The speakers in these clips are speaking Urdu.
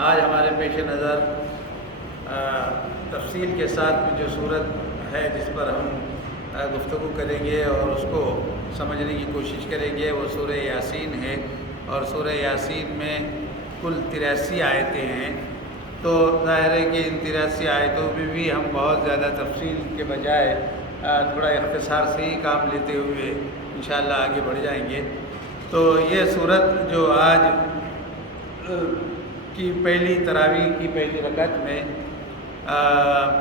آج ہمارے پیش نظر تفصیل کے ساتھ جو صورت ہے جس پر ہم گفتگو کریں گے اور اس کو سمجھنے کی کوشش کریں گے، وہ سورہ یاسین ہے۔ اور سورہ یاسین میں کل 83 آیتیں ہیں، تو ظاہر ہے کہ ان 83 آیتوں میں بھی ہم بہت زیادہ تفصیل کے بجائے تھوڑا اختصار سے ہی کام لیتے ہوئے انشاءاللہ آگے بڑھ جائیں گے۔ تو یہ صورت جو آج کی پہلی تراویح کی پہلی رکعت میں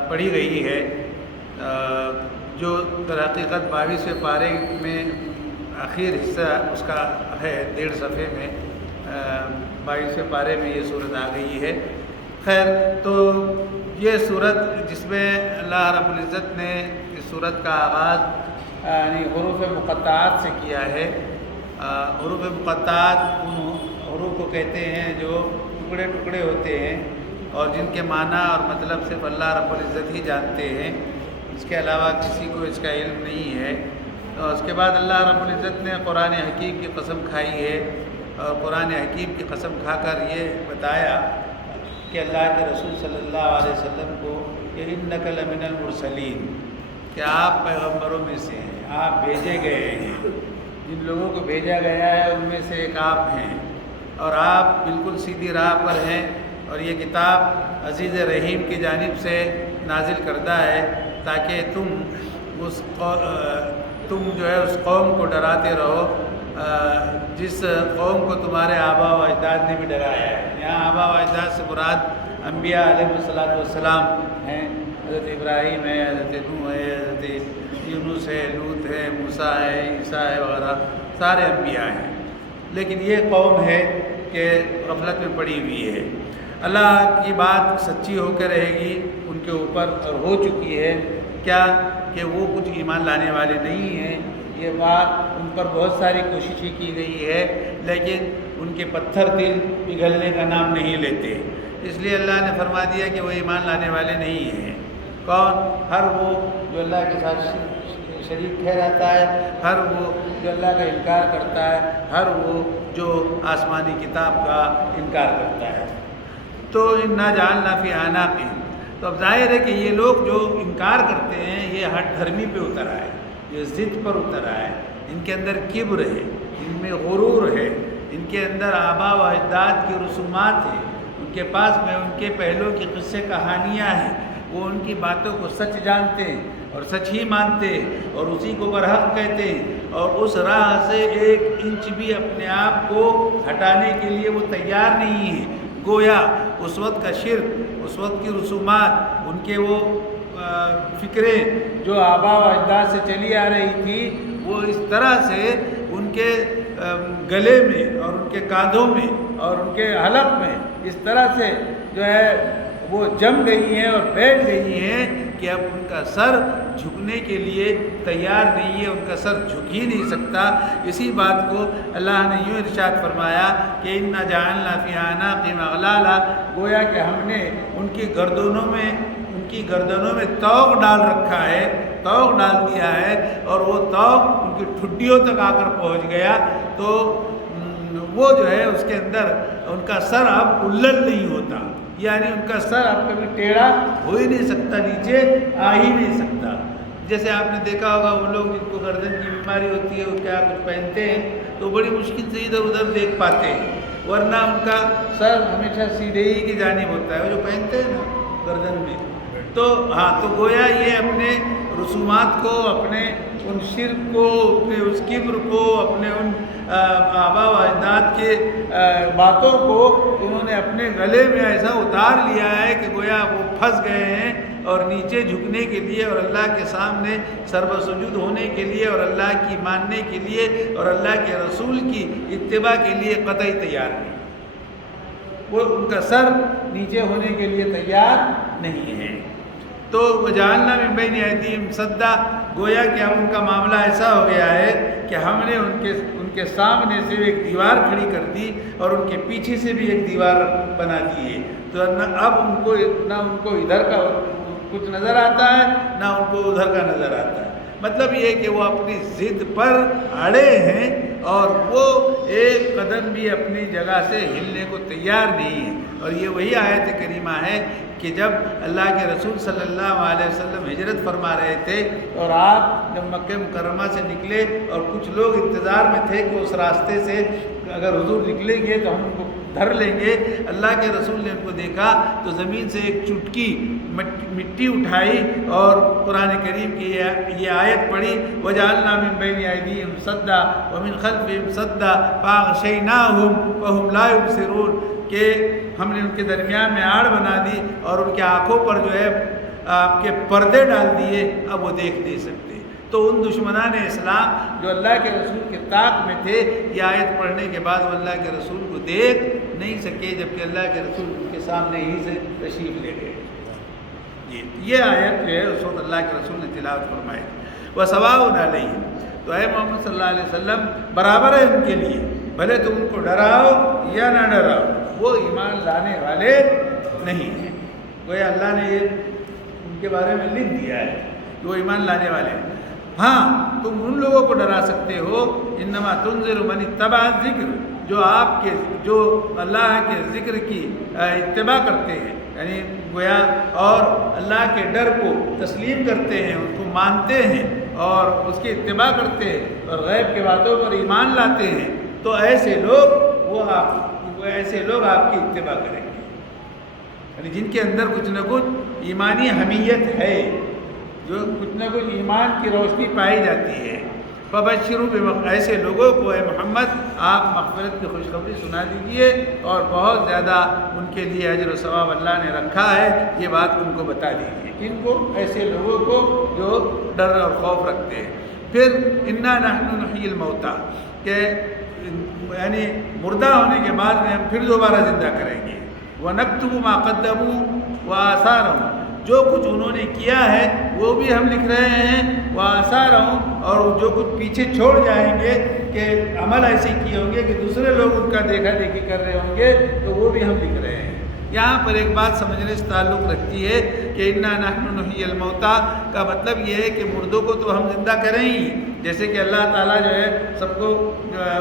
پڑھی گئی ہے، جو در حقیقت 22ویں پارے میں آخر حصہ اس کا ہے، 1.5 صفحے میں 22ویں پارے میں یہ صورت آ گئی ہے۔ خیر، تو یہ صورت جس میں اللہ رب العزت نے اس صورت کا آغاز یعنی حروف مقطعات سے کیا ہے۔ حروف مقطعات ان حروف کو کہتے ہیں جو ٹکڑے ٹکڑے ہوتے ہیں اور جن کے معنی اور مطلب صرف اللہ رب العزت ہی جانتے ہیں، اس کے علاوہ کسی کو اس کا علم نہیں ہے۔ اور اس کے بعد اللہ رب العزت نے قرآن حکیم کی قسم کھائی ہے، اور قرآن حکیم کی قسم کھا کر یہ بتایا کہ اللہ کے رسول صلی اللہ علیہ وسلم کو کہ انک لمن المرسلین، کہ آپ پیغمبروں میں سے ہیں، آپ بھیجے گئے ہیں، جن لوگوں کو بھیجا گیا ہے ان میں سے ایک آپ ہیں، اور آپ بالکل سیدھی راہ پر ہیں، اور یہ کتاب عزیز رحیم کی جانب سے نازل کردہ ہے تاکہ تم جو ہے اس قوم کو ڈراتے رہو جس قوم کو تمہارے آبا و اجداد نے بھی ڈرایا ہے۔ یہاں آبا و اجداد سے مراد انبیاء علیہ السلام ہیں، حضرت ابراہیم ہے، حضرت نوح ہے، حضرت یونس ہے، لوط ہے، موسیٰ ہے، عیسیٰ ہے وغیرہ، سارے انبیاء ہیں۔ لیکن یہ قوم ہے کہ غفلت میں پڑی ہوئی ہے۔ اللہ کی بات سچی ہو کے رہے گی ان کے اوپر، اور ہو چکی ہے کیا کہ وہ کچھ ایمان لانے والے نہیں ہیں۔ یہ بات ان پر بہت ساری کوششیں کی گئی ہے، لیکن ان کے پتھر دل پگھلنے کا نام نہیں لیتے، اس لیے اللہ نے فرما دیا کہ وہ ایمان لانے والے نہیں ہیں۔ کون؟ ہر وہ جو اللہ کے ساتھ شریک ٹھہراتا ہے، ہر وہ جو اللہ کا انکار کرتا ہے، ہر وہ جو آسمانی کتاب کا انکار کرتا ہے۔ تو انا جعلنا فی اعناقہم، تو اب ظاہر ہے کہ یہ لوگ جو انکار کرتے ہیں یہ ہٹ دھرمی پہ اتر آئے، یہ ضد پر اتر آئے، ان کے اندر کبر ہے، ان میں غرور ہے، ان کے اندر آبا و اجداد کی رسومات ہیں، ان کے پاس میں ان کے پہلوں کی قصے کہانیاں ہیں، وہ ان کی باتوں کو سچ جانتے ہیں اور سچ ہی مانتے ہیں اور اسی کو برحق کہتے ہیں، اور اس راہ سے 1 انچ بھی اپنے آپ کو ہٹانے کے لیے وہ تیار نہیں ہیں۔ گویا اس وقت کا شرک، اس وقت کی رسومات، ان کے وہ فکریں جو آبا و اجداد سے چلی آ رہی تھی، وہ اس طرح سے ان کے گلے میں اور ان کے کاندھوں میں اور ان کے حلق میں اس طرح سے جو ہے وہ جم گئی ہیں اور بیٹھ گئی ہیں کہ اب ان کا سر جھکنے کے لیے تیار نہیں ہے، ان کا سر جھک ہی نہیں سکتا۔ اسی بات کو اللہ نے یوں ارشاد فرمایا کہ انا جعلنا فی اعناقہم اغلالا، گویا کہ ہم نے ان کی گردنوں میں طوق ڈال رکھا ہے، طوق ڈال دیا ہے، اور وہ طوق ان کی ٹھڈیوں تک آ کر پہنچ گیا، تو وہ جو ہے اس کے اندر ان کا سر اب الٹ نہیں ہوتا، یعنی ان کا سر اب کبھی ٹیڑھا ہو ہی نہیں سکتا، نیچے آ ہی نہیں سکتا۔ جیسے آپ نے دیکھا ہوگا وہ لوگ جن کو گردن کی بیماری ہوتی ہے وہ کیا کچھ پہنتے ہیں تو بڑی مشکل سے ادھر ادھر دیکھ پاتے ہیں، ورنہ ان کا سر ہمیشہ سیدھے ہی کی جانب ہوتا ہے، وہ جو پہنتے ہیں نا گردن میں۔ تو تو گویا یہ اپنے رسومات کو، اپنے ان شرک کو، اپنے اس کبر کو، اپنے ان آبا و اجداد کے باتوں کو انہوں نے اپنے گلے میں ایسا اتار لیا ہے کہ گویا وہ پھنس گئے ہیں، اور نیچے جھکنے کے لیے اور اللہ کے سامنے سرو سجود ہونے کے لیے اور اللہ کی ماننے کے لیے اور اللہ کے رسول کی اتباع کے لیے قطعی تیار نہیں، وہ ان کا سر نیچے ہونے کے لیے تیار نہیں ہے۔ تو وجعلنا من بین ایدیہم سدا، گویا کہ اب ان کا معاملہ ایسا ہو گیا ہے کہ ہم نے ان کے سامنے سے ایک دیوار کھڑی کر دی اور ان کے پیچھے سے بھی ایک دیوار بنا دی ہے، تو اب نہ ان کو ادھر کا کچھ نظر آتا ہے نہ ان کو ادھر کا نظر آتا ہے۔ مطلب یہ ہے کہ وہ اپنی ضد پر اڑے ہیں اور وہ ایک قدم بھی اپنی جگہ سے ہلنے کو تیار نہیں ہے۔ اور یہ وہی آیت کریمہ ہے کہ جب اللہ کے رسول صلی اللہ علیہ وسلم ہجرت فرما رہے تھے اور آپ جب مکہ مکرمہ سے نکلے اور کچھ لوگ انتظار میں تھے کہ اس راستے سے اگر حضور نکلیں گے تو ہم ان کو دھر لیں گے، اللہ کے رسول نے ان کو دیکھا تو زمین سے ایک چٹکی مٹی اٹھائی اور قرآن کریم کی یہ آیت پڑھی، وَجَعَلْنَا مِن بَيْنِ أَيْدِيهِمْ سَدًّا وَمِن خَلْفِهِمْ سَدًّا فَأَغْشَيْنَاهُمْ وَهُمْ لَا يُبْصِرُونَ، کہ ہم نے ان کے درمیان میں آڑ بنا دی اور ان کے آنکھوں پر جو ہے آپ کے پردے ڈال دیے، اب وہ دیکھ نہیں سکتے۔ تو ان دشمنان اسلام جو اللہ کے رسول کے طاق میں تھے، یہ آیت پڑھنے کے بعد وہ اللہ کے رسول کو دیکھ نہیں سکے، جبکہ اللہ کے رسول ان کے سامنے ہی سے تشریف لے گئے۔ یہ آیت جو ہے اس وقت اللہ کے رسول نے تلاوت فرمائی، وَسَوَاءٌ عَلَيْهِمْ، تو اے محمد صلی اللہ علیہ وسلم برابر ہے ان کے لیے، بھلے تم ان کو ڈراؤ یا نہ ڈراؤ، وہ ایمان لانے والے نہیں ہیں۔ گویا اللہ نے یہ ان کے بارے میں لکھ دیا ہے کہ وہ ایمان لانے والے ہیں۔ ہاں تم ان لوگوں کو ڈرا سکتے ہو، انما تنذر من اتبع الذکر، جو آپ کے جو اللہ کے ذکر کی اتباع کرتے ہیں، یعنی گویا اور اللہ کے ڈر کو تسلیم کرتے ہیں، ان کو مانتے ہیں اور اس کی اتباع کرتے ہیں اور غیب کے باتوں پر ایمان لاتے ہیں، تو ایسے لوگ ایسے لوگ آپ کی اتباع کریں گے، یعنی جن کے اندر کچھ نہ کچھ ایمانی حمیت ہے، جو کچھ نہ کچھ ایمان کی روشنی پائی جاتی ہے۔ فبشروا، ایسے لوگوں کو اے محمد آپ مغفرت کی خوشخبری سنا دیجئے اور بہت زیادہ ان کے لیے اجر و ثواب اللہ نے رکھا ہے، یہ بات ان کو بتا دیجیے۔ ان کو ایسے لوگوں کو جو ڈر اور خوف رکھتے ہیں۔ پھر انا نحن نحیی الموتى، کہ یعنی مردہ ہونے کے بعد میں ہم پھر دوبارہ زندہ کریں گے۔ وَنَكْتُبُ مَا قَدَّمُوا وَآثَارَهُمْ، جو کچھ انہوں نے کیا ہے وہ بھی ہم لکھ رہے ہیں، وَآثَارَهُمْ، اور جو کچھ پیچھے چھوڑ جائیں گے کہ عمل ایسے کیے ہوں گے کہ دوسرے لوگ ان کا دیکھا دیکھی کر رہے ہوں گے، تو وہ بھی ہم لکھ رہے ہیں۔ یہاں پر ایک بات سمجھنے سے تعلق رکھتی ہے کہ انا نحن نحیی الموتى کا مطلب یہ ہے کہ مردوں کو تو ہم زندہ کریں ہی، جیسے کہ اللہ تعالیٰ جو ہے سب کو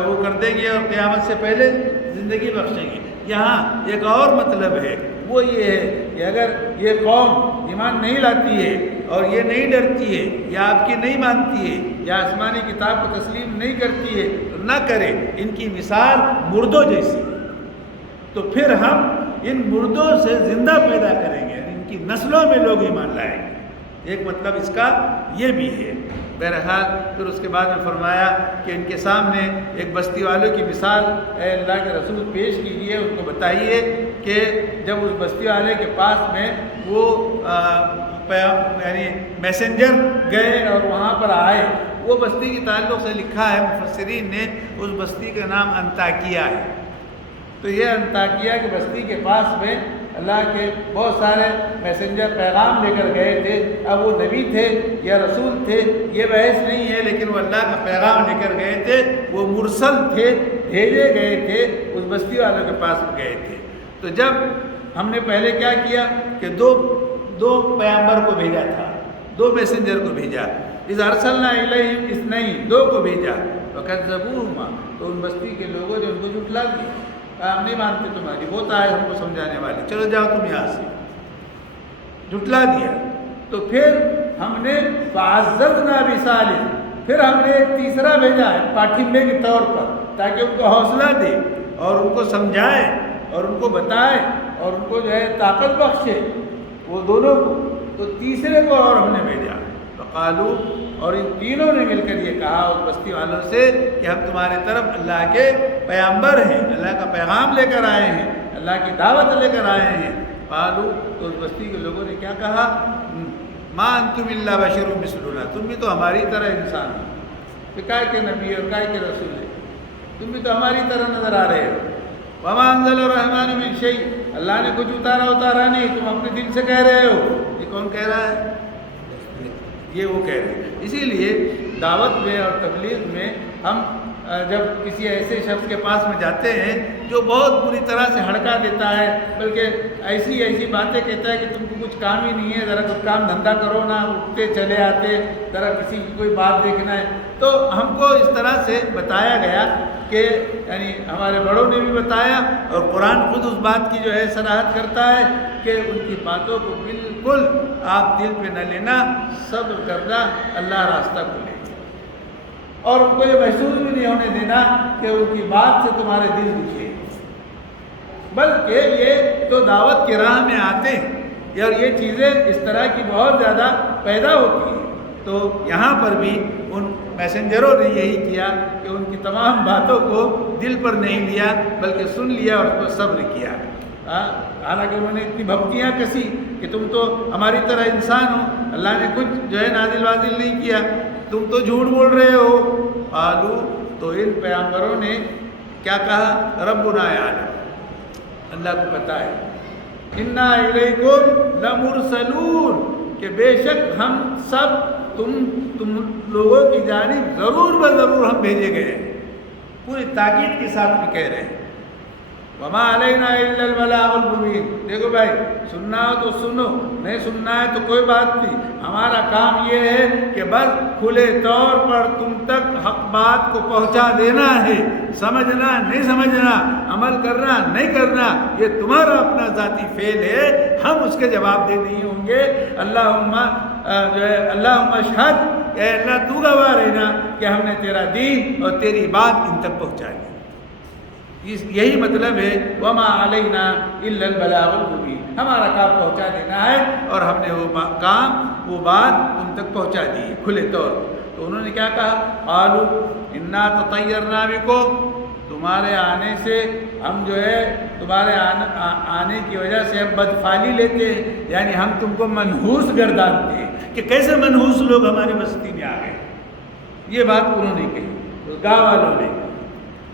وہ کر دیں گے اور قیامت سے پہلے زندگی بخشیں گے۔ یہاں ایک اور مطلب ہے، وہ یہ ہے کہ اگر یہ قوم ایمان نہیں لاتی ہے اور یہ نہیں ڈرتی ہے یا آپ کی نہیں مانتی ہے یا آسمانی کتاب کو تسلیم نہیں کرتی ہے تو نہ کرے، ان کی مثال مردوں جیسی، تو پھر ہم ان مردوں سے زندہ پیدا کریں گے، ان کی نسلوں میں لوگ ایمان لائیں گے۔ ایک مطلب اس کا یہ بھی ہے۔ بہرحال پھر اس کے بعد میں فرمایا کہ ان کے سامنے ایک بستی والوں کی مثال اے اللہ کے رسول پیش کیجیے، ان کو بتائیے کہ جب اس بستی والے کے پاس میں وہ یعنی میسنجر گئے اور وہاں پر آئے، وہ بستی کے تعلق سے لکھا ہے مفسرین نے، اس بستی کا نام انطاکیہ ہے۔ تو یہ انطاکیہ کی بستی کے پاس میں اللہ کے بہت سارے میسنجر پیغام لے کر گئے تھے، اب وہ نبی تھے یا رسول تھے یہ بحث نہیں ہے، لیکن وہ اللہ کا پیغام لے کر گئے تھے، وہ مرسل تھے، بھیجے گئے تھے، اس بستی والوں کے پاس گئے تھے۔ تو جب ہم نے پہلے کیا کیا کہ دو پیغمبر کو بھیجا تھا، دو میسنجر کو بھیجا، اذ ارسلنا الیہم اثنین، دو کو بھیجا، فکذبوہما، تو ان بستی کے لوگوں نے ان کو جھٹلا دیا، ہم نہیں مانتے تمہاری، بہت آئے ہم کو سمجھانے والے، چلو جاؤ تم یہاں سے، جھٹلا دیا۔ تو پھر ہم نے فعززنا بثالث، پھر ہم نے ایک تیسرا بھیجا ہے پاٹھیمبے کے طور پر، تاکہ ان کو حوصلہ دے اور ان کو سمجھائے اور ان کو بتائے اور ان کو جو ہے طاقت بخشے وہ دونوں کو۔ تو تیسرے کو اور ہم نے بھیجا، فقالو، اور ان تینوں نے مل کر یہ کہا اس بستی والوں سے کہ ہم تمہارے طرف اللہ کے پیغمبر ہیں، اللہ کا پیغام لے کر آئے ہیں، اللہ کی دعوت لے کر آئے ہیں۔ قالو، تو اس بستی کے لوگوں نے کیا کہا، ما انتم الا بشر مثلنا، تم بھی تو ہماری طرح انسان ہو، کائے کے نبی اور کائے کے رسول ہے، تم بھی تو ہماری طرح نظر آ رہے ہو۔ وما انزل الرحمن من شیء، اللہ نے کچھ اتارا نہیں، تم اپنے دل سے کہہ رہے ہو۔ یہ کون کہہ رہا ہے؟ یہ وہ کہہ رہے ہیں۔ اسی لیے دعوت میں اور تبلیغ میں ہم جب کسی ایسے شخص کے پاس میں جاتے ہیں جو بہت بری طرح سے ہڑکا دیتا ہے، بلکہ ایسی باتیں کہتا ہے کہ تم کو کچھ کام ہی نہیں ہے، ذرا کچھ کام دھندا کرو نا، اٹھتے چلے آتے، ذرا کسی کی کوئی بات دیکھنا ہے، تو ہم کو اس طرح سے بتایا گیا کہ یعنی ہمارے بڑوں نے بھی بتایا، اور قرآن خود اس بات کی جو ہے صراحت کرتا ہے کہ ان کی باتوں کو بالکل آپ دل پہ نہ لینا، صبر کرنا، اللہ راستہ کھولے، اور ان کو یہ محسوس بھی نہیں ہونے دینا کہ ان کی بات سے تمہارے دل دکھے، بلکہ یہ تو دعوت کی راہ میں آتے ہیں اور یہ چیزیں اس طرح کی بہت زیادہ پیدا ہوتی ہیں۔ تو یہاں پر بھی ان میسنجروں نے یہی کیا کہ ان کی تمام باتوں کو دل پر نہیں لیا، بلکہ سن لیا اور اس پر صبر کیا۔ حالانکہ انہوں نے اتنی بھپتیاں کسی کہ تم تو ہماری طرح انسان ہو، اللہ نے کچھ جو ہے نازل وازل نہیں کیا، تم تو جھوٹ بول رہے ہو۔ قالو، تو ان پیغمبروں نے کیا کہا؟ ربنا یعلم، اللہ کو پتہ ہے، انا الیکم لمرسلون، کہ بے شک ہم سب تم لوگوں کی جانب ضرور بضرور ہم بھیجے گئے ہیں، پوری تاکید کے ساتھ بھی کہہ رہے ہیں۔ وما علینا الا البلاغ المبین، دیکھو بھائی سننا ہو تو سنو، نہیں سننا ہے تو کوئی بات نہیں، ہمارا کام یہ ہے کہ بس کھلے طور پر تم تک حق بات کو پہنچا دینا ہے، سمجھنا نہیں سمجھنا، عمل کرنا نہیں کرنا، یہ تمہارا اپنا ذاتی فعل ہے، ہم اس کے جواب دہ نہیں ہوں گے۔ اللہم جو ہے اللہم اشہد، اے اللہ تو گواہ رہنا کہ ہم نے تیرا دین اور تیری بات ان تک پہنچا دی۔ یہی مطلب ہے وما علینا الا البلاغ المبین، ہمارا کام پہنچا دینا ہے اور ہم نے وہ بات ان تک پہنچا دی ہے کھلے طور۔ تو انہوں نے کیا کہا؟ قالوا انا تطیرنا بکم، تمہارے آنے سے ہم جو ہے تمہارے آنے کی وجہ سے ہم بدفعلی لیتے ہیں، یعنی ہم تم کو منحوس گردانتے ہیں کہ کیسے منحوس لوگ ہماری بستی میں آ گئے۔ یہ بات انہوں نے کہی گاؤں والوں نے۔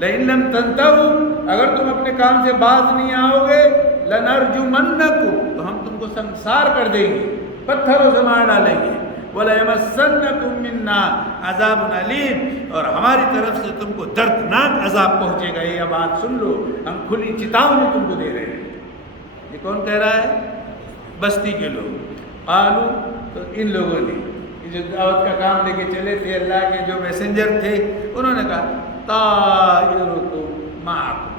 لئن لم تنتهوا، اگر تم اپنے کام سے باز نہیں آؤ گے، لنرجمنکم، تو ہم تم کو سنسار کر دیں گے، پتھروں سے مار ڈالیں گے، وَلَيَمَسَّنَّكُم مِّنَّا عَذَابٌ أَلِيمٌ، اور ہماری طرف سے تم کو دردناک عذاب پہنچے گا۔ یہ بات سن لو، ہم کھلی چتاونی تم کو دے رہے ہیں۔ یہ کون کہہ رہا ہے؟ بستی کے لوگ۔ قالوا، تو ان لوگوں نے جو دعوت کا کام لے کے چلے تھے، اللہ کے جو میسنجر تھے، انہوں نے کہا طائرکم معکم،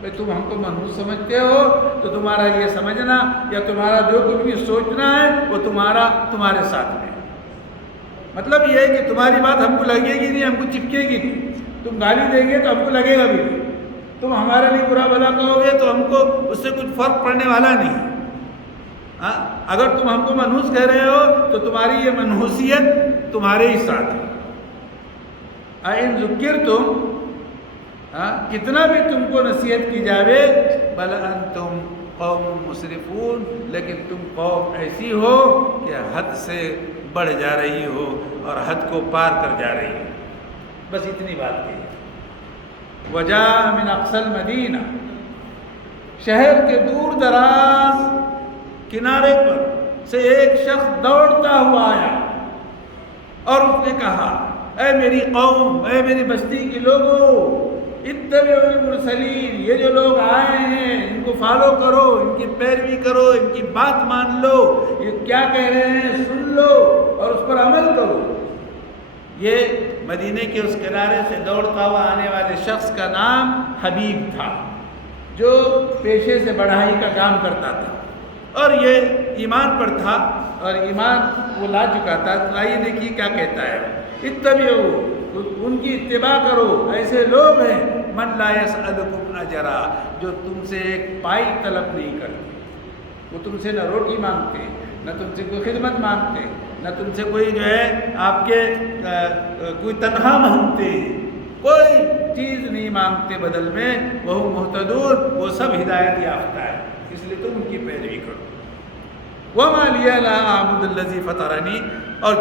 بھئی تم ہم کو منحوس سمجھتے ہو تو تمہارا یہ سمجھنا یا تمہارا جو کچھ بھی سوچنا ہے وہ تمہارے ساتھ ہے۔ مطلب یہ ہے کہ تمہاری بات ہم کو لگے گی نہیں، ہم کو چپکے گی نہیں، تم گالی دیں گے تو ہم کو لگے گا بھی نہیں، تم ہمارے لیے برا بھلا کہو گے تو ہم کو اس سے کچھ فرق پڑنے والا نہیں۔ اگر تم ہم کو منحوس کہہ رہے ہو تو تمہاری یہ منحوسیت تمہارے ہی ساتھ ہے۔ اِن ذکرتم، کتنا بھی تم کو نصیحت کی جاوے، بل انتم قوم مسرفون، لیکن تم قوم ایسی ہو کہ حد سے بڑھ جا رہی ہو اور حد کو پار کر جا رہی ہو۔ بس اتنی بات کی۔ وجاء من اقصى المدینہ، شہر کے دور دراز کنارے پر سے ایک شخص دوڑتا ہوا آیا اور اس نے کہا، اے میری قوم، اے میری بستی کے لوگوں، اتبعوا المرسلین، یہ جو لوگ آئے ہیں ان کو فالو کرو، ان کی پیروی کرو، ان کی بات مان لو، یہ کیا کہہ رہے ہیں سن لو اور اس پر عمل کرو۔ یہ مدینے کے اس کنارے سے دوڑتا ہوا آنے والے شخص کا نام حبیب تھا، جو پیشے سے بڑھائی کا کام کرتا تھا اور یہ ایمان پر تھا اور ایمان وہ لا چکا تھا۔ تو آئیے دیکھیے کیا کہتا ہے، اتبعوا، ان کی اتباع کرو، ایسے لوگ ہیں من لا یسألکم اجرا، جو تم سے ایک پائی طلب نہیں کرتے، وہ تم سے نہ روٹی مانگتے، نہ تم سے کوئی خدمت مانگتے، نہ تم سے کوئی جو ہے آپ کے کوئی تنخواہ مانگتے، کوئی چیز نہیں مانگتے بدل میں، وہ مہتدون، وہ سب ہدایت یافتہ ہے، اس لیے تم ان کی پیروی کرو۔ وَمَا لِيَ لَا أَعْبُدُ الَّذِي فَطَرَنِي، اور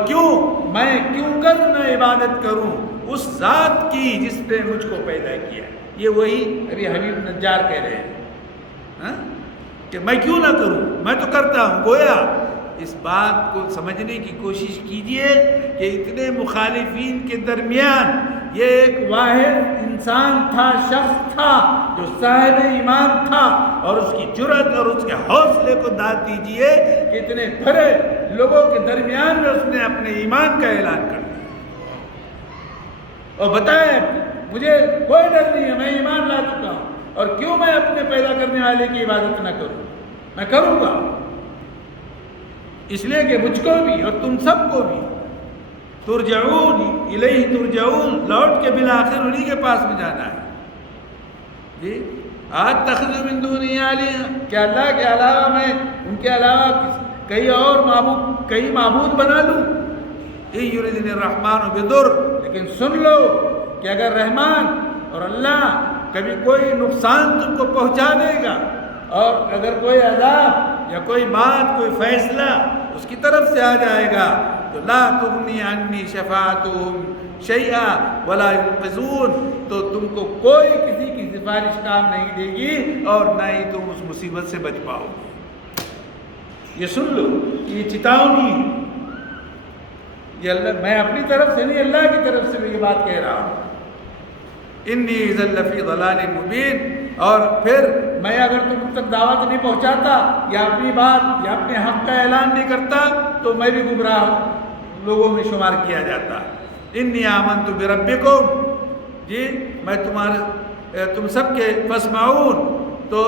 میں کیوں کر نہ عبادت کروں اس ذات کی جس نے مجھ کو پیدا کیا۔ یہ وہی ابھی حبیب نجار کہہ رہے ہیں کہ میں کیوں نہ کروں، میں تو کرتا ہوں۔ گویا اس بات کو سمجھنے کی کوشش کیجئے کہ اتنے مخالفین کے درمیان یہ ایک واحد انسان تھا، شخص تھا جو صاحب ایمان تھا، اور اس کی جرأت اور اس کے حوصلے کو داد دیجئے کہ اتنے بڑے لوگوں کے درمیان میں اس نے اپنے ایمان کا اعلان کر دیا اور بتایا مجھے کوئی ڈر نہیں ہے، میں ایمان لا چکا ہوں، اور کیوں میں اپنے پیدا کرنے والے کی عبادت نہ کروں؟ میں کروں گا، اس لیے کہ مجھ کو بھی اور تم سب کو بھی ترجعون الیہ ترجعون، لوٹ کے بالآخر انہی کے پاس میں جانا ہے۔ جی اتخذ من دونہ آلہۃ، کیا اللہ کے علاوہ میں ان کے علاوہ کئی معبود بنا لوں؟ ان یردنی الرحمن بضر، لیکن سن لو کہ اگر رحمان اور اللہ کبھی کوئی نقصان تم کو پہنچا دے گا، اور اگر کوئی عذاب یا کوئی بات کوئی فیصلہ اس کی طرف سے آ جائے گا تو لا تغنی عنی شفاعتہم شیئا ولا ینقذون، تو تم کو کوئی کسی کی سفارش کام نہیں دے گی اور نہ ہی تم اس مصیبت سے بچ پاؤ گے۔ یہ سن لو، یہ چتاونی ہے، یہ اللہ، میں اپنی طرف سے نہیں، اللہ کی طرف سے میں یہ بات کہہ رہا ہوں۔ انی اذا لفی ضلال مبین، اور پھر میں اگر تم تک دعوت نہیں پہنچاتا یا اپنی بات یا اپنے حق کا اعلان نہیں کرتا تو میں بھی گمراہ لوگوں میں شمار کیا جاتا۔ انی آمنت بربکم، جی میں تم سب کے فاسمعون، تو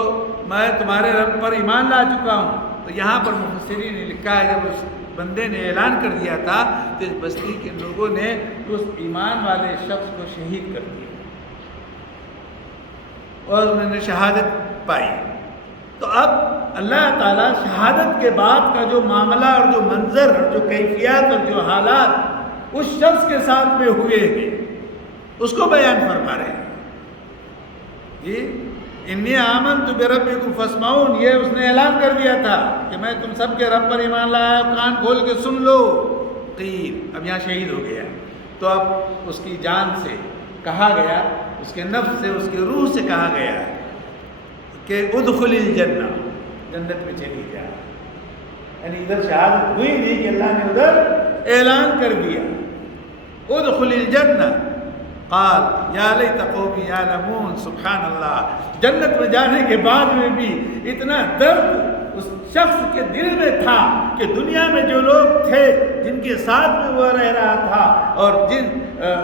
میں تمہارے رب پر ایمان لا چکا ہوں۔ تو یہاں پر مفسرین نے لکھا ہے جب اس بندے نے اعلان کر دیا تھا تو اس بستی کے لوگوں نے اس ایمان والے شخص کو شہید کر دیا اور انہوں نے شہادت پائی۔ تو اب اللہ تعالیٰ شہادت کے بعد کا جو معاملہ اور جو منظر اور جو کیفیات اور جو حالات اس شخص کے ساتھ میں ہوئے ہیں اس کو بیان فرما رہے ہیں۔ جی انی آمنت بربکم فاسمعون، یہ اس نے اعلان کر دیا تھا کہ میں تم سب کے رب پر ایمان لایا، کان کھول کے سن لو۔ قیل، اب یہاں شہید ہو گیا، تو اب اس کی جان سے کہا گیا، اس کے نفس سے، اس کے روح سے کہا گیا کہ ادخل الجنہ، جنت میں چلی جا۔ یعنی ادھر شہادت ہوئی نہیں کہ اللہ نے ادھر اعلان کر دیا ادخل الجنہ۔ قال یا لیت قومی یعلمون، سبحان اللہ، جنت میں جانے کے بعد میں بھی اتنا درد اس شخص کے دل میں تھا کہ دنیا میں جو لوگ تھے جن کے ساتھ میں وہ رہ رہا تھا اور جن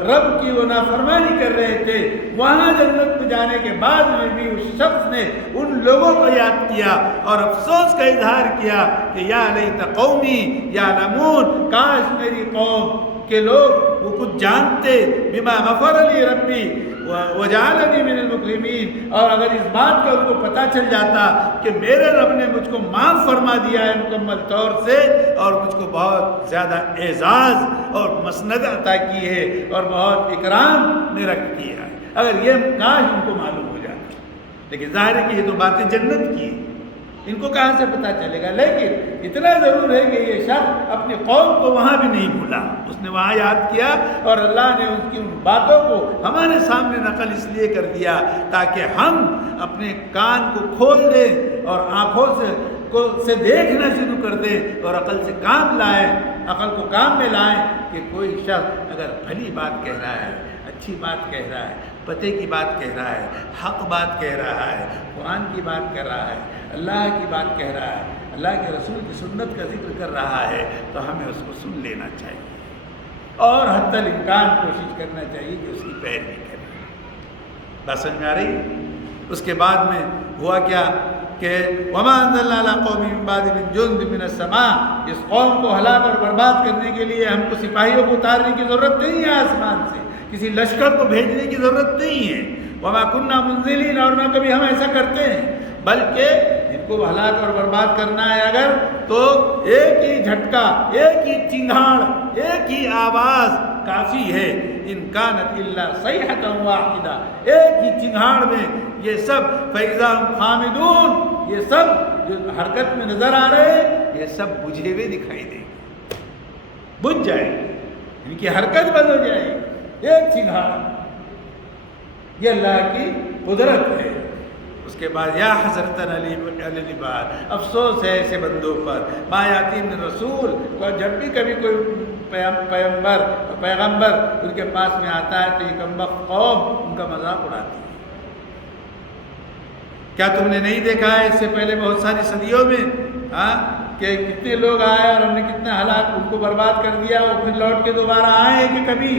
رب کی وہ نافرمانی کر رہے تھے، وہاں جنت میں جانے کے بعد میں بھی اس شخص نے ان لوگوں کو یاد کیا اور افسوس کا اظہار کیا کہ یا لیت قومی یعلمون، کاش میری قوم کہ لوگ وہ کچھ جانتے، بما غفر لی ربی وجعلنی من المکرمین، اور اگر اس بات کا ان کو پتہ چل جاتا کہ میرے رب نے مجھ کو معاف فرما دیا ہے مکمل طور سے اور مجھ کو بہت زیادہ اعزاز اور مسند عطا کی ہے اور بہت اکرام میرا کیا ہے، اگر یہ کاش ان کو معلوم ہو جاتا۔ لیکن ظاہر ہے کہ یہ تو باتیں جنت کی ہیں، ان کو کہاں سے پتہ چلے گا؟ لیکن اتنا ضرور ہے کہ یہ شخص اپنی قوم کو وہاں بھی نہیں بھولا، اس نے وہاں یاد کیا اور اللہ نے ان کی ان باتوں کو ہمارے سامنے نقل اس لیے کر دیا تاکہ ہم اپنے کان کو کھول دیں اور آنکھوں سے دیکھنا شروع کر دیں اور عقل سے کام لائیں، عقل کو کام میں لائیں کہ کوئی شخص اگر بھلی بات کہہ رہا ہے، اچھی بات کہہ رہا ہے، پتے کی بات کہہ رہا ہے، حق بات کہہ رہا ہے، قرآن کی بات کر رہا ہے، اللہ کی بات کہہ رہا ہے، اللہ کے رسول کی سنت کا ذکر کر رہا ہے، تو ہمیں اس کو سن لینا چاہیے اور حتی الامکان کوشش کرنا چاہیے کہ اس کی پیروی کریں۔ بات سمجھ میں آ رہی؟ اس کے بعد میں ہوا کیا کہ وما انزلنا علی قوم من بعد من جند من السماء، اس قوم کو ہلاک اور برباد کرنے کے لیے ہم کو سپاہیوں کو اتارنے کی ضرورت نہیں ہے، آسمان سے کسی لشکر کو بھیجنے کی ضرورت نہیں ہے۔ وما كنا منزلین، اور نہ کبھی ہم ایسا کرتے ہیں، بلکہ ان کو ہلاک اور برباد کرنا ہے اگر تو ایک ہی جھٹکا، ایک ہی چنگھاڑ، ایک ہی آواز کافی ہے۔ ان کانت الا صیحۃ واحدہ، ایک ہی چنگھاڑ میں یہ سب فاذا هم خامدون، یہ سب جو حرکت میں نظر آ رہے ہیں یہ سب بجھے ہوئے دکھائی دیں گے، بجھ جائے، ان کی حرکت بند ہو جائے گی، ایک چنگھاڑ۔ یہ اللہ کی قدرت ہے، اس کے بعد یا حسرتن علی العباد، افسوس ہے ایسے بندوں پر، ما یاتی من رسول، جب بھی کبھی کوئی پیغمبر ان کے پاس میں آتا ہے تو یہ کمبخت قوم ان کا مذاق اڑاتی ہے۔ کیا تم نے نہیں دیکھا ہے اس سے پہلے بہت ساری صدیوں میں کہ کتنے لوگ آئے اور ہم نے کتنا ہلاک ان کو برباد کر دیا، اور پھر لوٹ کے دوبارہ آئے کہ کبھی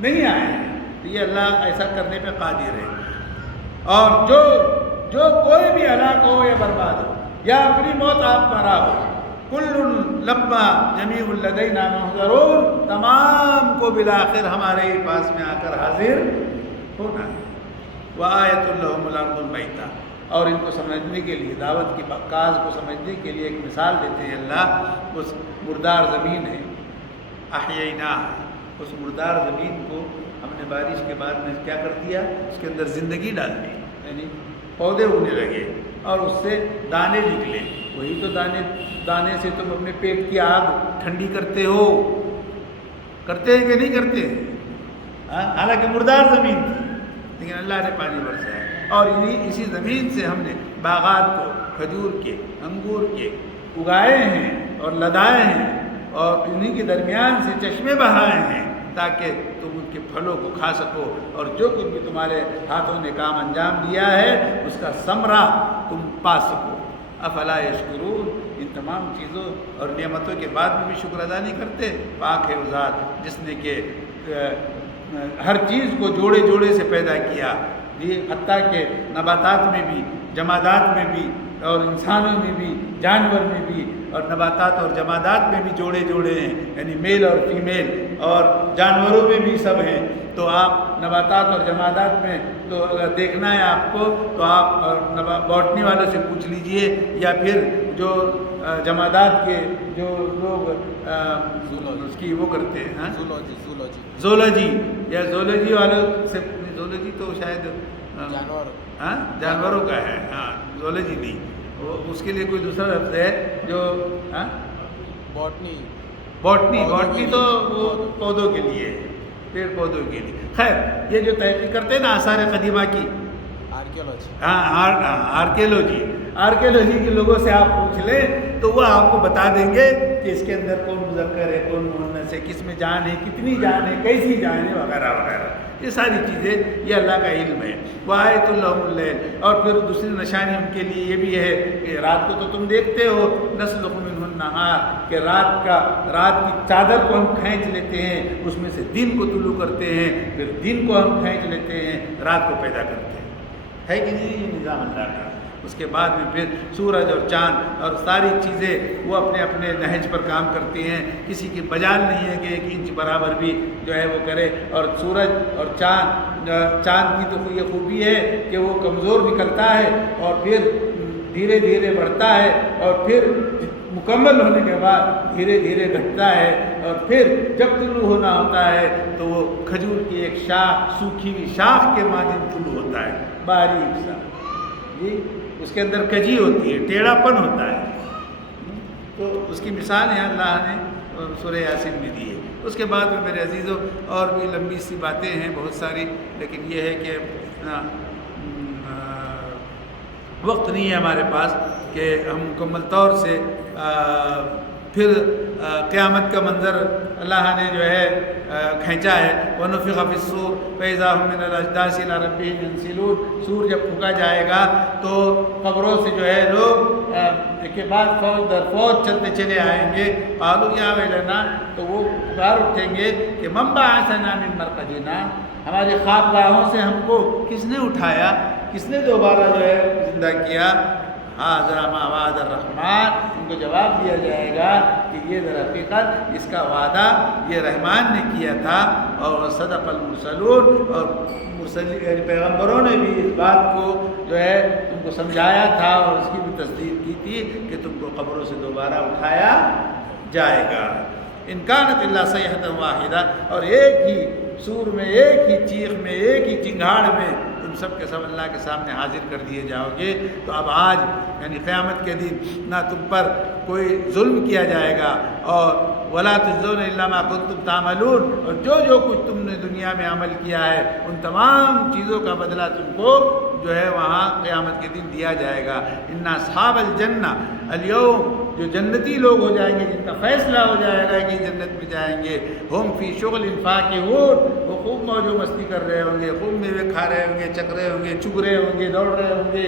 نہیں آئے ہیں؟ تو یہ اللہ ایسا کرنے پہ قادر ہے۔ اور جو کوئی بھی ہلاک ہو یا برباد ہو یا اپنی موت آپ مرا ہو، کل لما جمیع لدینا محضرون، تمام کو بالآخر ہمارے ہی پاس میں آ کر حاضر ہونا ہے۔ وآیۃ لہم الارض المیتہ، اور ان کو سمجھنے کے لیے، دعوت کی کاز کو سمجھنے کے لیے ایک مثال دیتے ہیں اللہ، اس مردار زمین ہے، احییناہا، اس مردار زمین کو ہم نے بارش کے بعد میں کیا کر دیا، اس کے اندر زندگی ڈال دی، یعنی پودے اگنے لگے اور اس سے دانے نکلے۔ وہی تو دانے سے تم اپنے پیٹ کی آگ ٹھنڈی کرتے ہو، کرتے ہیں کہ نہیں کرتے؟ حالانکہ مردار زمین تھی لیکن اللہ نے پانی برسایا، اور اسی زمین سے ہم نے باغات کو کھجور کے، انگور کے اگائے ہیں اور لدائے ہیں، اور انہی کے درمیان سے چشمے بہائے ہیں تاکہ تم ان کے پھلوں کو کھا سکو، اور جو کچھ بھی تمہارے ہاتھوں نے کام انجام دیا ہے اس کا ثمرہ تم پا سکو۔ افلا یشکرون، ان تمام چیزوں اور نعمتوں کے بعد بھی شکر ادا نہیں کرتے؟ پاک ہے وہ ذات جس نے کہ ہر چیز کو جوڑے جوڑے سے پیدا کیا، یہ حتیٰ کہ نباتات میں بھی، جمادات میں بھی، اور انسانوں میں بھی، جانور میں بھی، اور نباتات اور جمادات میں بھی جوڑے جوڑے ہیں، یعنی میل اور فیمیل، اور جانوروں میں بھی سب ہیں۔ تو آپ نباتات اور جمادات میں تو اگر دیکھنا ہے آپ کو تو آپ باٹنی والوں سے پوچھ لیجئے، یا پھر جو جمادات کے جو لوگ اس کی وہ کرتے ہیں، زولوجی یا زولوجی والوں سے، زولوجی تو شاید جانوروں کا ہے، زولوجی نہیں، اس کے لیے کوئی دوسرا لفظ ہے جو باٹنی تو وہ پودوں کے لیے، پیڑ پودوں کے لیے۔ خیر، یہ جو تحقیق کرتے ہیں نا آثار قدیمہ کی، آرکیولوجی کے لوگوں سے آپ پوچھ لیں تو وہ آپ کو بتا دیں گے کہ اس کے اندر کون مذکر ہے، کون مؤنث ہے، کس میں جان ہے، کتنی جان ہے، کیسی جان ہے، وغیرہ وغیرہ۔ یہ ساری چیزیں یہ اللہ کا علم ہے۔ وآیۃ لہم اللیل، اور پھر دوسری نشانی ان کے لیے یہ بھی ہے کہ رات کو تو تم دیکھتے ہو، نسلخ منہ النہار، کہ رات کی چادر کو ہم کھینچ لیتے ہیں، اس میں سے دن کو طلوع کرتے ہیں، پھر دن کو ہم کھینچ لیتے ہیں، رات کو پیدا کرتے ہیں۔ ہے کہ نہیں یہ نظام اللہ کا؟ اس کے بعد میں پھر سورج اور چاند اور ساری چیزیں وہ اپنے اپنے نہج پر کام کرتی ہیں، کسی کی مجال نہیں ہے کہ 1 انچ برابر بھی جو ہے وہ کرے۔ اور سورج اور چاند کی تو یہ خوبی ہے کہ وہ کمزور نکلتا ہے اور پھر دھیرے دھیرے بڑھتا ہے، اور پھر مکمل ہونے کے بعد دھیرے دھیرے گھٹتا ہے، اور پھر جب طلوع ہونا ہوتا ہے تو وہ کھجور کی ایک شاخ، سوکھی ہوئی شاخ کے مانند طلوع ہوتا ہے، باریک سا، جی اس کے اندر کجی ہوتی ہے، ٹیڑھا پن ہوتا ہے۔ تو اس کی مثال ہے اللہ نے سورہ یاسین میں دی ہے۔ اس کے بعد میں میرے عزیزوں اور بھی لمبی سی باتیں ہیں بہت ساری، لیکن یہ ہے کہ اتنا وقت نہیں ہے ہمارے پاس کہ ہم مکمل طور سے پھر قیامت کا منظر اللہ نے جو ہے کھینچا ہے۔ وَنُفِخَ فِي الصُّورِ فَإِذَا هُم مِّنَ الْأَجْدَاثِ إِلَىٰ رَبِّهِمْ يَنسِلُونَ، سور جب پھونکا جائے گا تو قبروں سے جو ہے لوگ کے بعد فوج در فوج چلتے چلے آئیں گے۔ قَالُوا يَا وَيْلَنَا، تو وہ پکار اٹھیں گے کہ مَن بَعَثَنَا مِن مَرْقَدِنَا، ہماری خوابگاہوں سے ہم کو کس نے اٹھایا، کس نے دوبارہ جو ہے زندہ کیا؟ ھذا ما وعد الرحمن، ان کو جواب دیا جائے گا کہ یہ در حقیقت اس کا وعدہ یہ رحمان نے کیا تھا، اور صدق المرسلون، اور یعنی پیغمبروں نے بھی اس بات کو جو ہے تم کو سمجھایا تھا اور اس کی بھی تصدیق کی تھی کہ تم کو قبروں سے دوبارہ اٹھایا جائے گا۔ ان کانت الا صیحۃ واحدہ، اور ایک ہی سور میں، ایک ہی چیخ میں، ایک ہی چنگھاڑ میں تم سب کے سب اللہ کے سامنے حاضر کر دیے جاؤ گے۔ تو اب آج یعنی قیامت کے دن نہ تم پر کوئی ظلم کیا جائے گا، اور ولا تجزون الا ما کنتم تعملون، اور جو کچھ تم نے دنیا میں عمل کیا ہے ان تمام چیزوں کا بدلہ تم کو جو ہے وہاں قیامت کے دن دیا جائے گا۔ ان اصحاب الجنہ اليوم، جو جنتی لوگ ہو جائیں گے، جن کا فیصلہ ہو جائے گا کہ جنت میں جائیں گے، ہم فی شغل فاکہون، وہ خوب موج و مستی کر رہے ہوں گے، خوب میوے کھا رہے ہوں گے، چک رہے ہوں گے، چگ رہے ہوں گے، دوڑ رہے ہوں گے،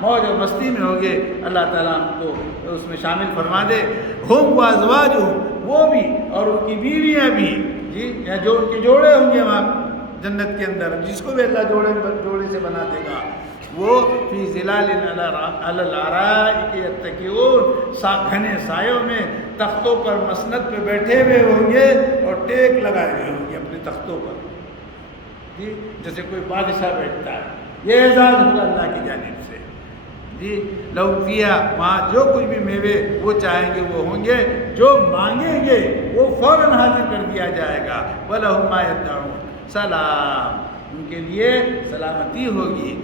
موج و مستی میں ہوں گے۔ اللہ تعالیٰ ہم کو اس میں شامل فرما دے۔ ہم وازواجہم، وہ بھی اور ان کی بیویاں بھی، جی، یا جو ان کے جوڑے ہوں گے وہاں جنت کے اندر، جس کو بھی اللہ جوڑے سے بنا دے گا، وہ فی ظلال علی الارائک یتکئون، گھنے سایوں میں تختوں پر مسند پہ بیٹھے ہوئے ہوں گے اور ٹیک لگائے ہوئے ہوں گے اپنے تختوں پر، جی، جیسے کوئی بادشاہ بیٹھتا ہے۔ یہ اعزاز ہوگا اللہ کی جانب سے، جی۔ لو فیہا، وہاں جو کچھ بھی میوے وہ چاہیں گے وہ ہوں گے، جو مانگیں گے وہ فوراً حاضر کر دیا جائے گا۔ وَلَهُم مَّا يَدَّعُونَ، سلام، ان کے لیے سلامتی ہوگی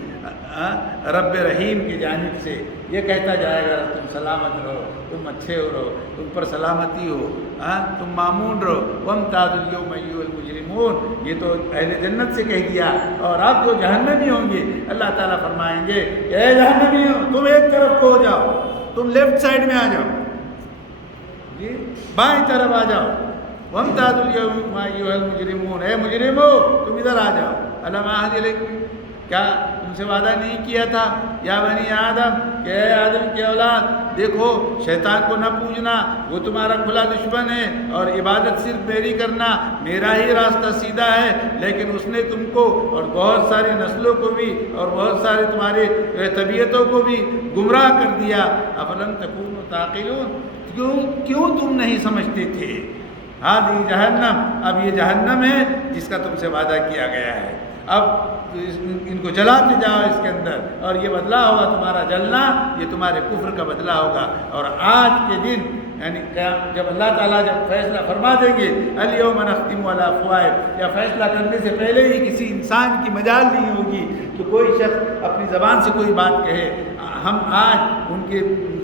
رب رحیم کی جانب سے۔ یہ کہتا جائے گا تم سلامت رہو، تم اچھے ہو رہو، تم پر سلامتی ہو، تم مامون رہو۔ وَامْتَازُوا الْيَوْمَ أَيُّهَا الْمُجْرِمُونَ، یہ تو اہل جنت سے کہہ دیا۔ اور آپ جو جہنمی ہوں گے، اللہ تعالیٰ فرمائیں گے کہ اے جہنمی ہو، تم ایک طرف کو ہو جاؤ، تم لیفٹ سائڈ میں آ جاؤ، جی، بائیں طرف آ جاؤ۔ وَامْتَازُوا الْيَوْمَ أَيُّهَا الْمُجْرِمُونَ، اے مجرمو تم ادھر آ جاؤ۔ أَلَمْ أَعْهَدْ إِلَيْكُمْ، کیا تم سے وعدہ نہیں کیا تھا، یا بنی آدم، کہ اے آدم کی اولاد، دیکھو شیطان کو نہ پوجنا، وہ تمہارا کھلا دشمن ہے، اور عبادت صرف میری کرنا، میرا ہی راستہ سیدھا ہے۔ لیکن اس نے تم کو اور بہت ساری نسلوں کو بھی اور بہت سارے تمہارے طبیعتوں کو بھی گمراہ کر دیا۔ افلم تکونوا تعقلون، کیوں تم نہیں سمجھتے تھے؟ ہذہ جہنم، اب یہ جہنم ہے جس کا تم سے وعدہ کیا گیا ہے، اب ان کو جلاتے جاؤ اس کے اندر، اور یہ بدلہ ہوگا تمہارا جلنا، یہ تمہارے کفر کا بدلہ ہوگا۔ اور آج کے دن یعنی جب اللہ تعالیٰ جب فیصلہ فرما دیں گے الیوم نختم علی افواہہم، یا فیصلہ کرنے سے پہلے ہی کسی انسان کی مجال نہیں ہوگی کہ کوئی شخص اپنی زبان سے کوئی بات کہے۔ ہم آج ان کے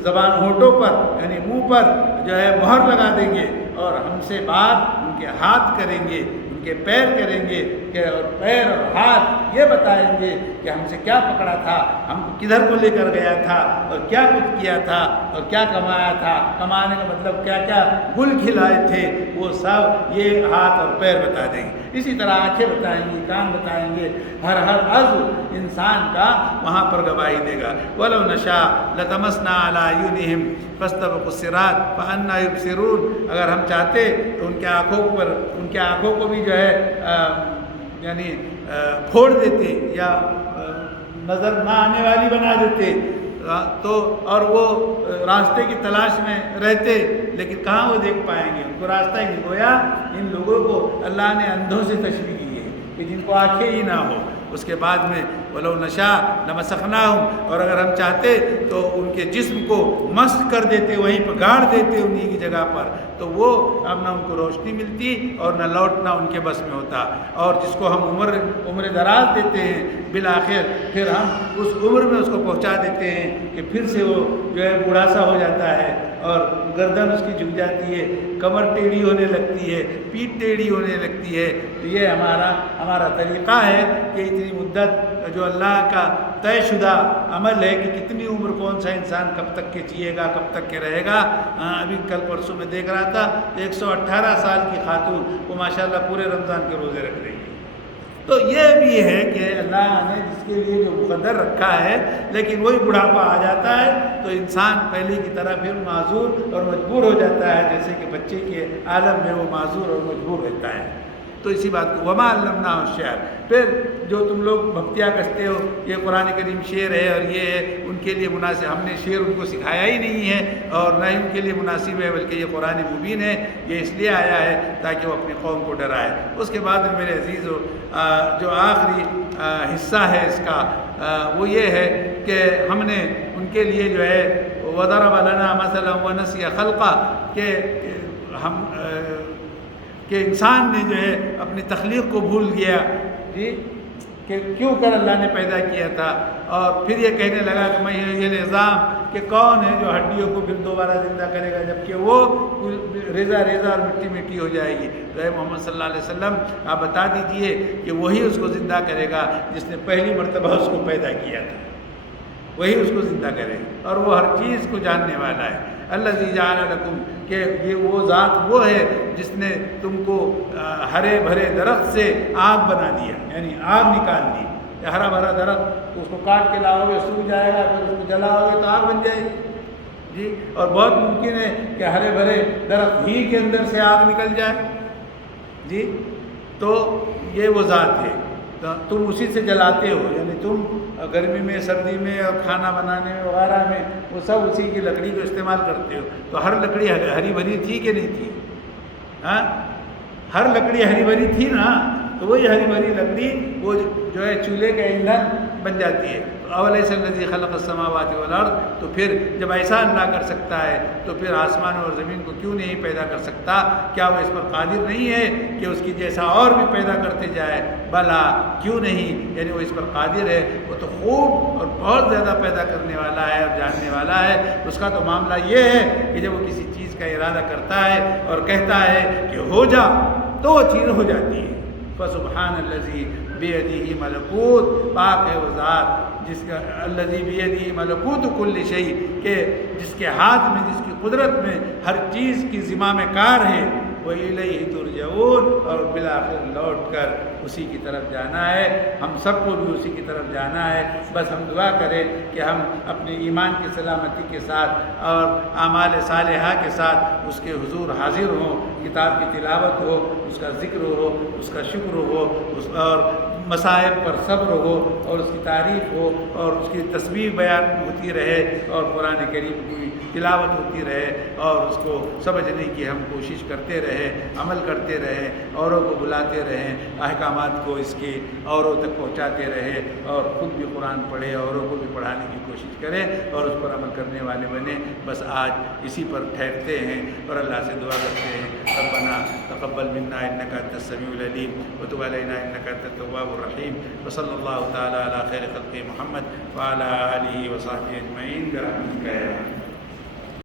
زبان ہونٹوں پر یعنی منہ پر جو ہے مہر لگا دیں گے، اور ہم سے بات ان کے ہاتھ کریں گے، ان کے پیر کریں گے، کہ اور پیر اور ہاتھ یہ بتائیں گے کہ ہم سے کیا پکڑا تھا، ہم کو کدھر کو لے کر گیا تھا، اور کیا کچھ کیا تھا، اور کیا کمایا تھا۔ کمانے کا مطلب کیا کیا گل کھلائے تھے، وہ سب یہ ہاتھ اور پیر بتا دیں گے۔ اسی طرح آنکھیں بتائیں گی، کان بتائیں گے، ہر عضو انسان کا وہاں پر گواہی دے گا۔ وَلَوْ نَشَاءُ لَطَمَسْنَا عَلَىٰ أَعْيُنِهِمْ فَاسْتَبَقُوا الصِّرَاطَ فَأَنَّىٰ يُبْصِرُونَ، اگر ہم چاہتے تو ان کے آنکھوں کو بھی جو ہے یعنی پھوڑ دیتے یا نظر نہ آنے والی بنا دیتے، تو اور وہ راستے کی تلاش میں رہتے، لیکن کہاں وہ دیکھ پائیں گے، ان کو راستہ ہی نہیں۔ گویا ان لوگوں کو اللہ نے اندھوں سے تشبیہ کی ہے کہ جن کو آنکھیں ہی نہ ہو۔ اس کے بعد میں وَلَوْ نَشَاءُ لَمَسَخْنَاهُمْ، اور اگر ہم چاہتے تو ان کے جسم کو مسخ کر دیتے، وہیں پہ گاڑ دیتے انہی کی جگہ پر، تو وہ اب نہ ان کو روشنی ملتی اور نہ لوٹنا ان کے بس میں ہوتا۔ اور جس کو ہم عمر دراز دیتے ہیں، بالآخر پھر ہم اس عمر میں اس کو پہنچا دیتے ہیں کہ پھر سے وہ جو ہے بوڑھا سا ہو جاتا ہے، اور گردن اس کی جھک جاتی ہے، کمر ٹیڑھی ہونے لگتی ہے، پیٹھ ٹیڑھی ہونے لگتی ہے۔ تو یہ ہمارا طریقہ ہے کہ اتنی مدت جو اللہ کا طے شدہ عمل ہے کہ کتنی عمر کون سا انسان کب تک کے جیے گا، کب تک کے رہے گا۔ ابھی کل پرسوں میں دیکھ رہا تھا 118 سال کی خاتون، وہ ماشاءاللہ پورے رمضان کے روزے رکھ رہی ہے۔ تو یہ بھی ہے کہ اللہ نے جس کے لیے جو مقدر رکھا ہے، لیکن وہی بڑھاپا آ جاتا ہے تو انسان پہلے کی طرح پھر معذور اور مجبور ہو جاتا ہے، جیسے کہ بچے کے عالم میں وہ معذور اور مجبور رہتا ہے۔ تو اسی بات کو وما علمناہ الشعر، پھر جو تم لوگ بھکتیاں کستے ہو، یہ قرآن کریم شعر ہے اور یہ ہے ان کے لیے مناسب، ہم نے شعر ان کو سکھایا ہی نہیں ہے اور نہ ہی ان کے لیے مناسب ہے، بلکہ یہ قرآن مبین ہے، یہ اس لیے آیا ہے تاکہ وہ اپنی قوم کو ڈرائے۔ اس کے بعد میں میرے عزیزو جو آخری حصہ ہے اس کا وہ یہ ہے کہ ہم نے ان کے لیے جو ہے وَضَرَبَ لَنَا مَثَلًا وَنَسِيَ خَلْقًا، کہ انسان نے جو ہے اپنی تخلیق کو بھول گیا، جی، کہ کیوں کر اللہ نے پیدا کیا تھا، اور پھر یہ کہنے لگا کہ میں یہ نظام کہ کون ہے جو ہڈیوں کو پھر دوبارہ زندہ کرے گا جبکہ وہ ریزہ ریزہ اور مٹی مٹی ہو جائے گی. تو اے محمد صلی اللہ علیہ وسلم آپ بتا دیجئے کہ وہی اس کو زندہ کرے گا جس نے پہلی مرتبہ اس کو پیدا کیا تھا, وہی اس کو زندہ کرے گا, اور وہ ہر چیز کو جاننے والا ہے. الذی جعل لکم, کہ یہ وہ ذات وہ ہے جس نے تم کو ہرے بھرے درخت سے آگ بنا دیا, یعنی آگ نکال دی. ہرا بھرا درخت اس کو کاٹ کے لاؤ گے سوکھ جائے گا, پھر اس کو جلاؤ گے تو آگ بن جائے گی جی. اور بہت ممکن ہے کہ ہرے بھرے درخت ہی کے اندر سے آگ نکل جائے جی. تو یہ وہ ذات ہے, تو تم اسی سے جلاتے ہو, یعنی تم گرمی میں سردی میں اور کھانا بنانے میں وغیرہ میں وہ سب اسی کی لکڑی کو استعمال کرتے ہو. تو ہر لکڑی ہری بھری تھی کہ نہیں تھی؟ ہاں, ہر لکڑی ہری بھری تھی نا, تو وہی ہری بھری لکڑی وہ جو ہے چولہے کا ایندھن بن جاتی ہے. اولیس الذی خلق السماوات والارض, تو پھر جب ایسا اللہ کر سکتا ہے تو پھر آسمان اور زمین کو کیوں نہیں پیدا کر سکتا؟ کیا وہ اس پر قادر نہیں ہے کہ اس کی جیسا اور بھی پیدا کرتے جائے؟ بلا, کیوں نہیں, یعنی وہ اس پر قادر ہے. وہ تو خوب اور بہت زیادہ پیدا کرنے والا ہے اور جاننے والا ہے. اس کا تو معاملہ یہ ہے کہ جب وہ کسی چیز کا ارادہ کرتا ہے اور کہتا ہے کہ ہو جا, تو وہ چیز ہو جاتی ہے. فسبحان الذی بیدہ ملکوت, پاک ہے وہ ذات جس کا الذی بیدہ ملکوت کل شیء, کہ جس کے ہاتھ میں, جس کی قدرت میں ہر چیز کی زمام کار ہے. وَإِلَيْهِ تُرْجَعُونَ, اور بالآخر لوٹ کر اسی کی طرف جانا ہے. ہم سب کو بھی اسی کی طرف جانا ہے. بس ہم دعا کریں کہ ہم اپنے ایمان کی سلامتی کے ساتھ اور اعمال صالحہ کے ساتھ اس کے حضور حاضر ہوں, کتاب کی تلاوت ہو, اس کا ذکر ہو, اس کا شکر ہو, اور مصائب پر صبر ہو, اور اس کی تعریف ہو, اور اس کی تسبیح بیان ہوتی رہے, اور قرآن کریم کی تلاوت ہوتی رہے, اور اس کو سمجھنے کی ہم کوشش کرتے رہے, عمل کرتے رہے, اوروں کو بلاتے رہیں, احکامات کو اس کی اوروں تک پہنچاتے رہے, اور خود بھی قرآن پڑھے, اوروں کو بھی پڑھانے کی کوشش کریں, اور اس پر عمل کرنے والے بنے. بس آج اسی پر ٹھہرتے ہیں اور اللہ سے دعا کرتے ہیں, ربنا تقبل منا انک انت السمیع العلیم وتب علینا انک انت التواب الرحیم. وصلی اللہ تعالی علی خیر خلق محمد وعلی آلہ وصحبہ اجمعین برحمتک یا